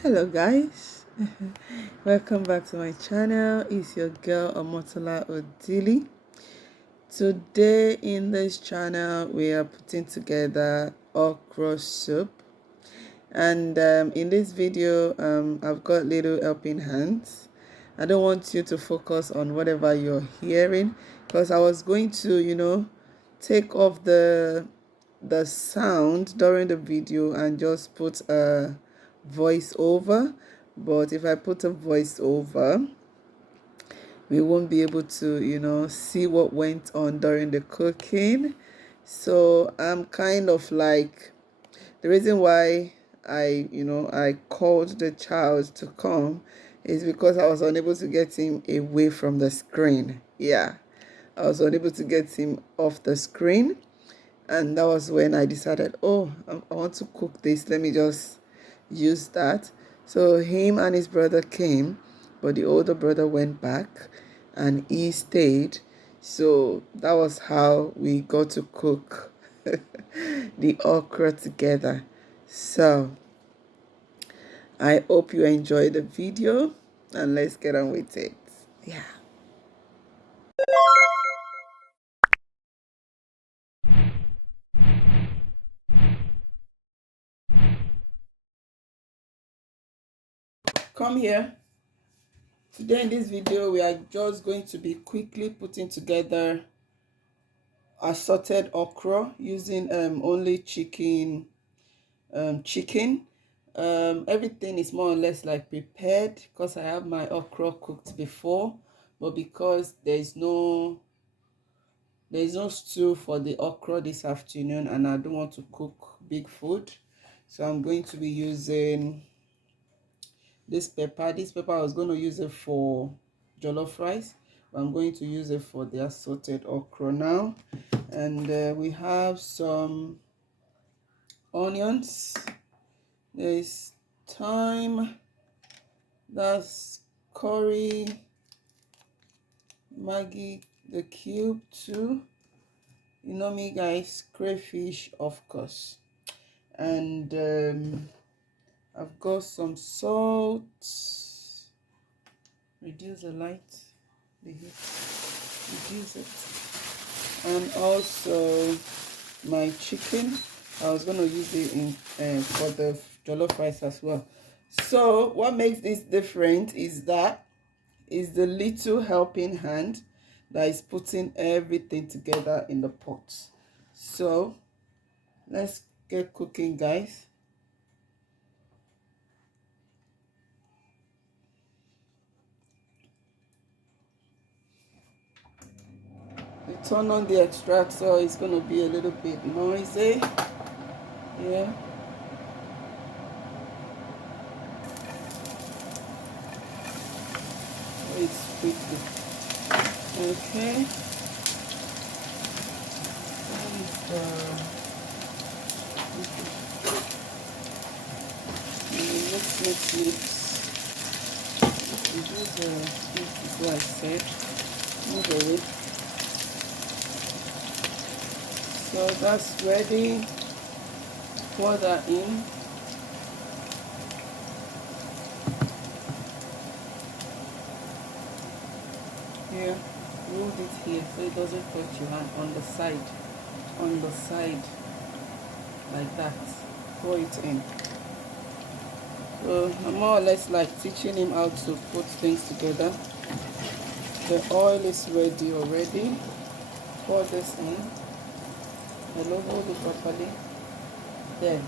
Hello guys, welcome back to my channel. It's your girl Omotolaodili. Today in this channel we are putting together okra soup, and in this video I've got little helping hands. I don't want you to focus on whatever you're hearing, because I was going to take off the sound during the video and just put a voice over. But if I put a voice over, we won't be able to see what went on during the cooking. So I'm kind of like, the reason why I called the child to come is because I was unable to get him away from the screen. Yeah, I was unable to get him off the screen, and that was when I decided, oh, I want to cook this, let me just use that. So him and his brother came, but the older brother went back and he stayed. So that was how we got to cook the okra together. So I hope you enjoyed the video, and let's get on with it. Yeah. Come here. Today in this video, we are just going to be quickly putting together assorted okra using only chicken. Everything is more or less like prepared, because I have my okra cooked before, but because there's no stew for the okra this afternoon and I don't want to cook big food, so I'm going to be using this pepper. I was going to use it for jollof rice, but I'm going to use it for the assorted okra now. And we have some onions, there's thyme, that's curry, Maggi the cube too, you know me guys, crayfish of course, and I've got some salt. Reduce the light, the heat, reduce it. And also my chicken, I was going to use it in for the jollof rice as well. So what makes this different is the little helping hand that is putting everything together in the pot. So let's get cooking, guys. We turn on the extractor, it's going to be a little bit noisy. Yeah. It's quickly. Okay. Mix. Reduce the speed before I said. Move away. So that's ready. Pour that in. Here, hold it here so it doesn't touch your hand, on the side, like that. Pour it in. So I'm more or less like teaching him how to put things together. The oil is ready already. Pour this in. Hello, hold it properly. There.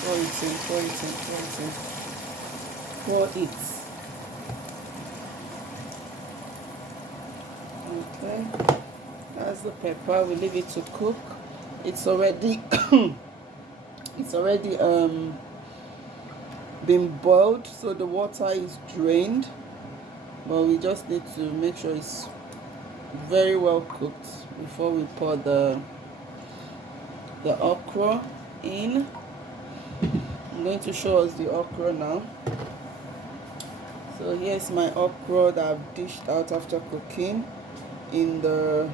Pour it in, pour it in, pour it in. Pour it. Okay. That's the pepper. We leave it to cook. It's already been boiled, so the water is drained, but we just need to make sure it's very well cooked before we pour the okra in. I'm going to show us the okra now. So here's my okra that I've dished out after cooking in the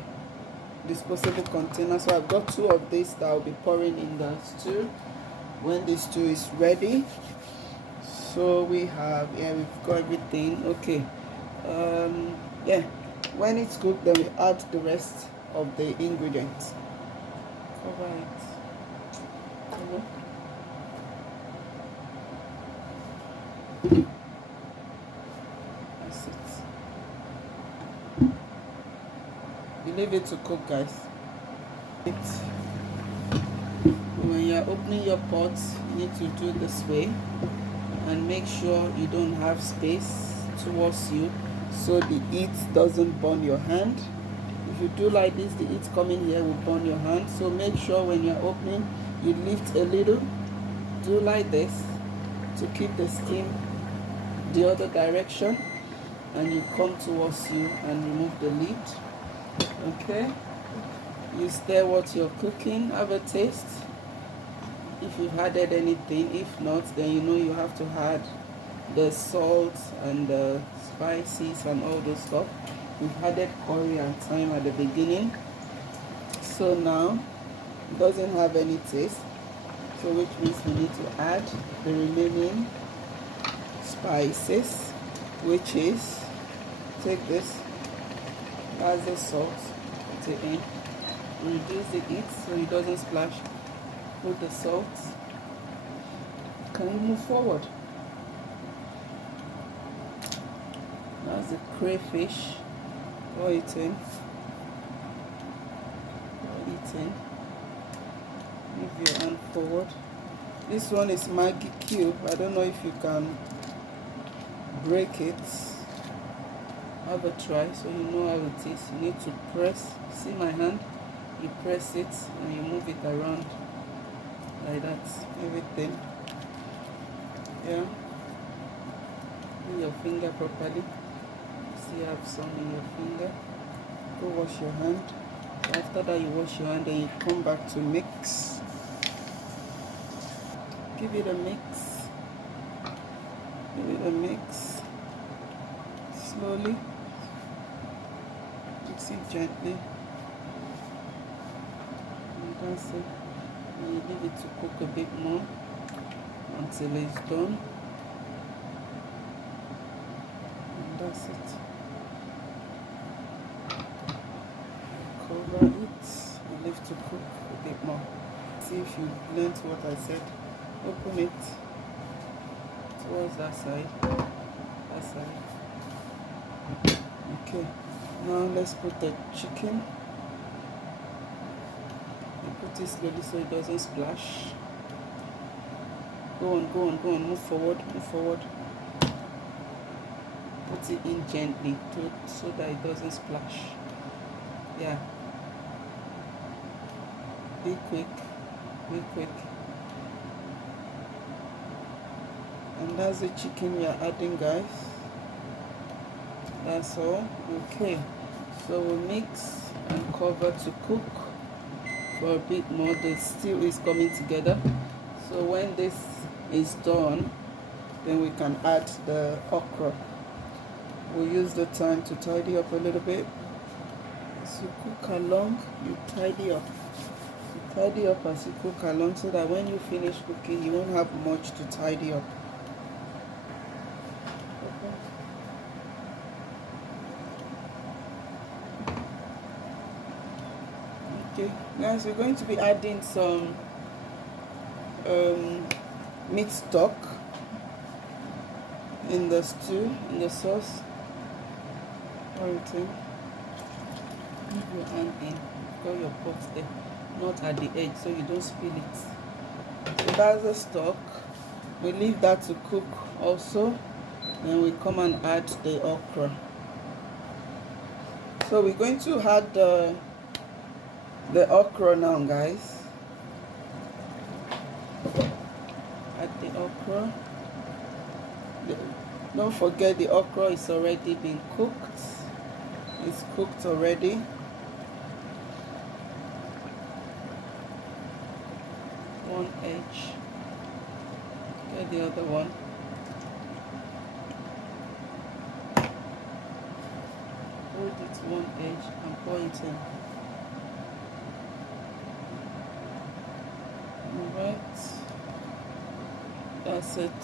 disposable container. So I've got 2 of these that I'll be pouring in the stew when the stew is ready. So we have, yeah, we've got everything. Okay, yeah, when it's cooked, then we add the rest of the ingredients. Cover it. That's it. You leave it to cook, guys. When you're opening your pot, you need to do this way and make sure you don't have space towards you so the heat doesn't burn your hand. If you do like this, the heat coming here will burn your hand. So make sure when you're opening, you lift a little. Do like this to keep the steam the other direction, and you come towards you and remove the lid. Okay, you stir what you're cooking, have a taste if you've added anything. If not, then you know you have to add the salt and the spices and all those stuff. We've added curry and thyme at the beginning, so now it doesn't have any taste, so which means we need to add the remaining spices, which is, take this, that's the salt, put it in, reduce the heat so it doesn't splash, put the salt. Can you move forward? That's the crayfish. Pour it in. Pour it in. Move your hand forward. This one is Maggi cube. I don't know if you can break it. Have a try so you know how it is. You need to press. See my hand? You press it and you move it around like that. Everything. Yeah. Do your finger properly. See you have some in your finger. Go wash your hand. After that, you wash your hand and you come back to mix. Give it a mix. Give it a mix. Slowly. Mix it gently. And that's it. And you leave it to cook a bit more until it's done. And that's it. Cover it and leave to cook a bit more. See if you learned what I said. Open it towards that side. That side. Okay. Now let's put the chicken. You put it slowly so it doesn't splash. Go on, go on, go on. Move forward, move forward. Put it in gently so that it doesn't splash. Yeah. Be quick, be quick. And that's the chicken we are adding, guys. That's all. Okay, so we'll mix and cover to cook for a bit more. The stew is coming together, so when this is done, then we can add the okra. We'll use the time to tidy up a little bit. As you cook along, you tidy up. You tidy up as you cook along so that when you finish cooking, you won't have much to tidy up. Okay, guys, we're going to be adding some meat stock in the stew, in the sauce. Everything. Leave your hand in. Got your pot there, not at the edge, so you don't spill it. So that's the stock. We leave that to cook also. Then we come and add the okra. So we're going to add the okra now, guys. Add the okra. Don't forget the okra is already been cooked. It's cooked already. One edge. Get the other one. Hold it one edge and pour it in. Alright, that's it.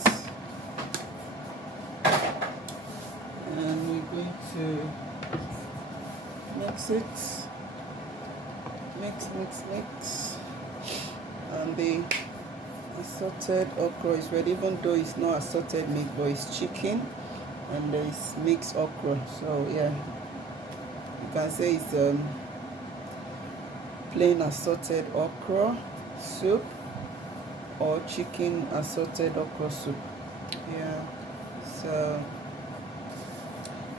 And we're going to mix it. Mix. And the assorted okra is ready, even though it's not assorted meat, but it's chicken and there's mixed okra. So yeah, you can say it's plain assorted okra soup or chicken assorted okra soup. Yeah, so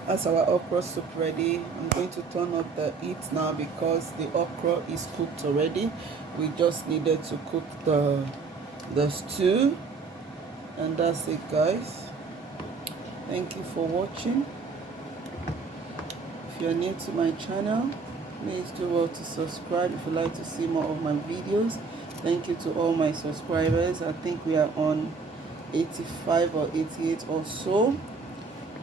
that's our okra soup ready. I'm going to turn up the heat now because the okra is cooked already. We just needed to cook the stew, and that's it, guys. Thank you for watching. If you're new to my channel, please do well to subscribe if you'd like to see more of my videos. Thank you to all my subscribers. I think we are on 85 or 88 or so.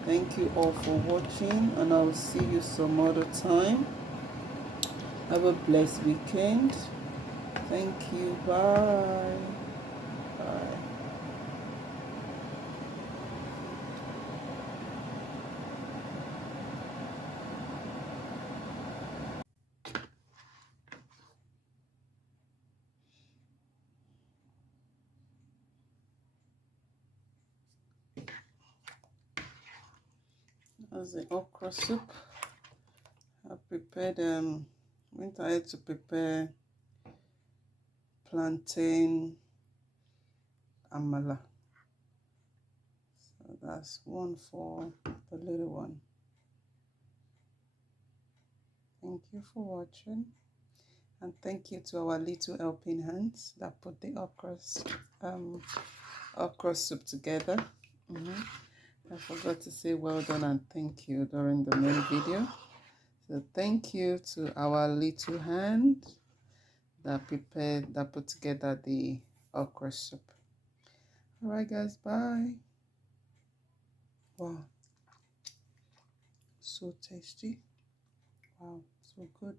Thank you all for watching, and I will see you some other time. Have a blessed weekend. Thank you. Bye. Bye. That's the okra soup. I prepared went ahead to prepare plantain amala. So that's one for the little one. Thank you for watching, and thank you to our little helping hands that put the okra soup together. I forgot to say well done and thank you during the main video. So thank you to our little hand that put together the okra soup. All right, guys, bye. Wow, so tasty. Wow, so good.